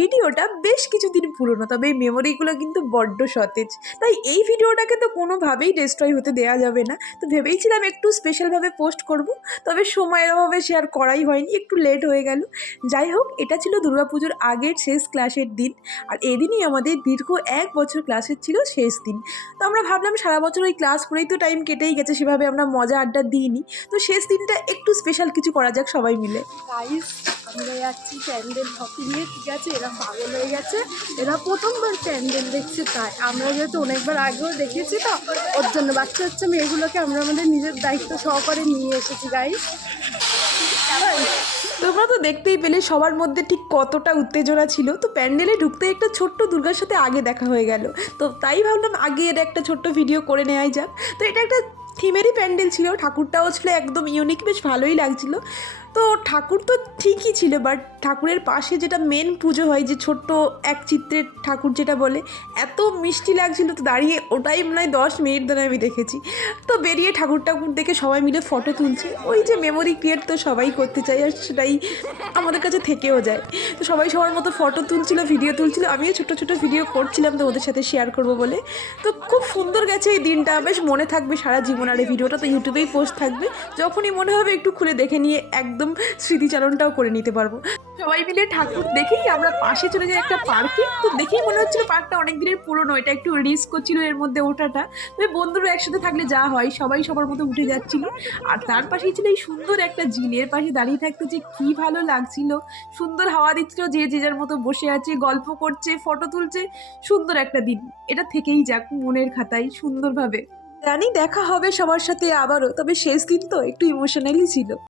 ভিডিওটা বেশ কিছুদিন পুরনো, তবে এই মেমোরিগুলো কিন্তু বড্ড সতেজ। তাই এই ভিডিওটাকে তো কোনোভাবেই ডিস্ট্রয় হতে দেওয়া যাবে না। তো ভেবেইছিলাম একটু স্পেশালভাবে পোস্ট করব, তবে সময়ের অভাবে শেয়ার করাই হয়নি, একটু লেট হয়ে গেল। যাই হোক, এটা ছিল দুর্গাপুজোর আগের শেষ ক্লাসের দিন, আর এদিনই আমাদের দীর্ঘ 1 বছর ক্লাসের ছিল শেষ দিন। তো আমরা ভাবলাম সারা বছর ওই ক্লাস করেই তো টাইম কেটেই গেছে, সেভাবে আমরা মজা আড্ডা দিইনি, তো শেষ দিনটা একটু স্পেশাল কিছু করা যাক সবাই মিলে। গাইস, আমরা যাচ্ছি প্যান্ডেল শপিংয়ে। ঠিক আছে, এরা পাগল হয়ে গেছে, এরা প্রথমবার প্যান্ডেল দেখছে, তাই আমরা যেহেতু অনেকবার আগেও দেখেছি, তো ওর জন্য বাচ্চা বাচ্চা মেয়েগুলোকে আমরা আমাদের নিজের দায়িত্ব সহকারে নিয়ে এসেছি গাইস। তোমরা তো দেখতেই পেলে সবার মধ্যে ঠিক কতটা উত্তেজনা ছিল। তো প্যান্ডেলে ঢুকতে একটা ছোট্ট দুর্গার সাথে আগে দেখা হয়ে গেল, তো তাই ভাবলাম আগে এর একটা ছোট্ট ভিডিও করে নেওয়াই যাক। তো এটা একটা থিমেরই প্যান্ডেল ছিল, ঠাকুরটাও ছিল একদম ইউনিক, বেশ ভালোই লাগছিল। তো ঠাকুর তো ঠিকই ছিল, বাট ঠাকুরের পাশে যেটা মেন পুজো হয়, যে ছোট্ট এক চিত্রের ঠাকুর যেটা বলে, এত মিষ্টি লাগছিল। তো দাঁড়িয়ে ওটাই মনে হয় 10 মিনিট ধরে আমি দেখেছি। তো বেরিয়ে ঠাকুর দেখে সবাই মিলে ফটো তুলছে। ওই যে মেমোরি ক্রিয়েট তো সবাই করতে চাই, আর সেটাই আমাদের কাছে থেকেও যায়। তো সবাই সবার মতো ফটো তুলছিল, ভিডিও তুলছিল, আমিও ছোটো ছোটো ভিডিও করছিলাম তো ওদের সাথে শেয়ার করব বলে। তো খুব সুন্দর গেছে এই দিনটা, বেশ মনে থাকবে সারা জীবন। আর এই ভিডিওটা তো ইউটিউবেই পোস্ট থাকবে, যখনই মনে হবে একটু খুলে দেখে নিয়ে একদম স্মৃতিচারণটাও করে নিতে পারবো। সবাই মিলে ঠাকুর দেখেই আমরা পাশে চলে যাই একটা পার্কে। তো দেখেই মনে হচ্ছিল পার্কটা অনেক দিনের পুরনো, এটা একটু রিস্ক করছিল এর মধ্যে ওঠাটা। তবে বন্ধুরা একসাথে থাকলে যা হয়, সবাই সবার মতো উঠে যাচ্ছিল। আর তার পাশেই ছিল এই সুন্দর একটা ঝিলের পাশে দাঁড়িয়ে থাকতে যে কি ভালো লাগছিল। সুন্দর হাওয়া দিচ্ছিল, যে যে যার মতো বসে আছে, গল্প করছে, ফটো তুলছে। সুন্দর একটা দিন, এটা থেকেই যাক মনের খাতায় সুন্দরভাবে। জানি দেখা হবে সবার সাথে আবারও, তবে শেষ দিন তো একটু ইমোশনালি ছিল।